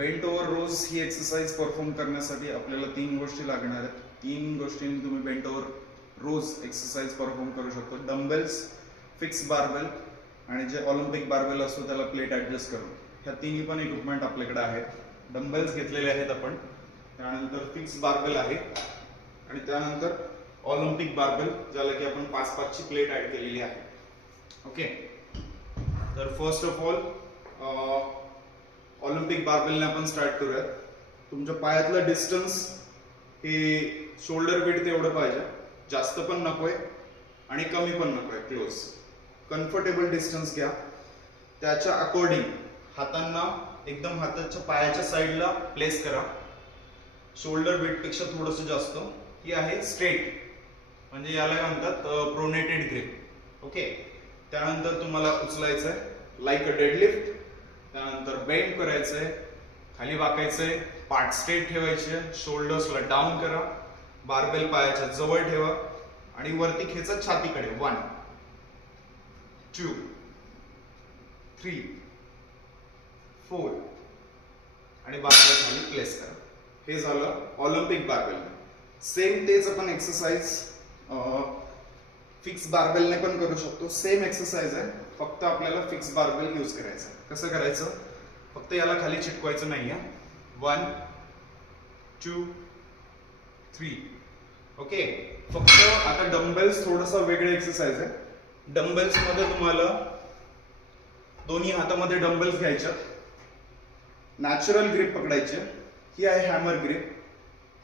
Bent over रोज ही exercise perform करण्यासाठी आपल्याला 3 गोष्टी लागणार आहेत. 3 गोष्टींनी तुम्ही बेंट ओव्हर रोज एक्सरसाइज परफॉर्म करू शकतो. डंबेल्स, फिक्स बारबेल आणि जे ऑलिम्पिक बारबेल असतो त्याला प्लेट ऍडजस्ट करून. ह्या तिन्ही पण इक्विपमेंट आपल्याकडे आहेत. डंबेल्स घेतलेले आहेत आपण, त्यानंतर फिक्स बारबेल आहे आणि त्यानंतर ऑलिम्पिक बारबेल ज्याला की आपण 5-5 ची प्लेट ऍड केलेली आहे. ओके, तर फर्स्ट ऑफ ऑल ऑलिम्पिक बारबेलने आपण स्टार्ट करूयात. तुमच्या पायातलं डिस्टन्स हे शोल्डर विड्थ एवढं पाहिजे, जास्त पण नकोय आणि कमी पण नकोय. क्लोज कम्फर्टेबल डिस्टन्स घ्या. त्याच्या अकॉर्डिंग हातांना एकदम हाताच्या पायाच्या साईडला प्लेस करा. शोल्डर विड्थ पेक्षा थोडंसं जास्त. ही आहे स्ट्रेट, म्हणजे याला म्हणतात प्रोनेटेड ग्रिप. ओके, त्यानंतर तुम्हाला उचलायचंय लाईक अ डेडलिफ्ट. त्यानंतर बेंड करायचंय, खाली वाकायचंय, पाठ स्ट्रेट ठेवायचे, शोल्डर्सला डाऊन करा, बारबेल पायाच्या जवळ ठेवा आणि वरती खेचा छातीकडे. 1 2 3 4 आणि बारबेल खाली प्लेस करा. हे झालं ऑलिम्पिक बारबेल. सेम तेच आपण एक्सरसाइज फिक्स बारबेलने पण करू शकतो. सेम एक्सरसाइज आहे, फक्त आपल्याला फिक्स बारबेल यूज करायचं. कसं करायचं? फक्त याला खाली चिटकवायचं नाहीये. 1 2 3. ओके, फक्त आता डंबेल्स थोडासा वेगळा एक्सरसाइज आहे. डंबेल्स मध्ये तुम्हाला दोन्ही हातामध्ये डंबेल्स घ्यायच्या, नॅचरल ग्रिप पकडायची. ही आहे हॅमर ग्रिप,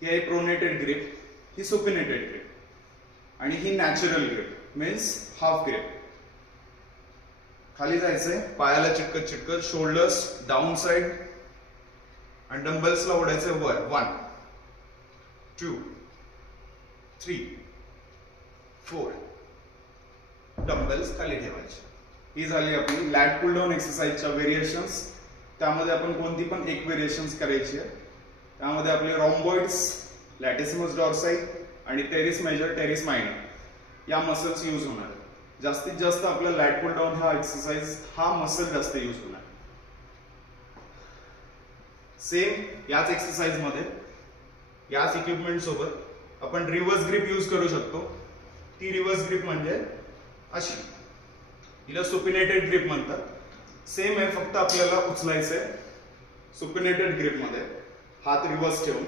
ही आहे प्रोनेटेड ग्रिप, ही सुपिनेटेड ग्रिप आणि ही natural grip means half grip. खाली जायचंय, पायाला चिटकत चिटकत, शोल्डर्स डाऊन साइड आणि डंबेल्सला ओढायचंय वर. 1 2 3 4. डंबेल्स खाली ठेवायचे. ही झाली आपली लॅट पुल डाऊन एक्सरसाइजच्या व्हेरिएशन्स. त्यामध्ये आपण कोणती पण एक व्हेरिएशन्स करायची आहे. त्यामध्ये आपले रॉम्बॉइड्स, लॅटिसिमस डॉर्साई आणि टेरिस मेजर, टेरिस मायनर या मसल्स यूज होणार. जास्तीत जास्त आपला लॅट पुल डाऊन हा एक्सरसाइज हा मसल जास्त यूज होणार. सेम याच एक्सरसाइज मध्ये याच इक्विपमेंट सोबत आपण रिव्हर्स ग्रिप यूज करू शकतो. ती रिव्हर्स ग्रिप म्हणजे अशी, हिला सुपिनेटेड ग्रिप म्हणतात. सेम आहे, फक्त आपल्याला उचलायचंय सुपिनेटेड ग्रिप मध्ये, हात रिव्हर्स ठेवून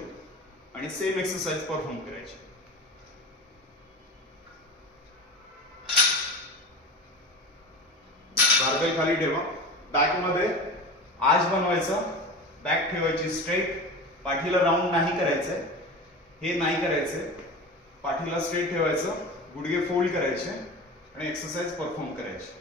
आणि सेम एक्सरसाइज परफॉर्म करायची. बारबेल खाली ठेवा. बॅक मध्ये आज बनवायचा, बॅक ठेवायची स्ट्रेट, पाठीला राऊंड नाही करायचंय, हे नाही करायचंय. पाठीला स्ट्रेट ठेवायचं, गुडघे फोल्ड करायचे आणि एक्सरसाइज परफॉर्म करायची.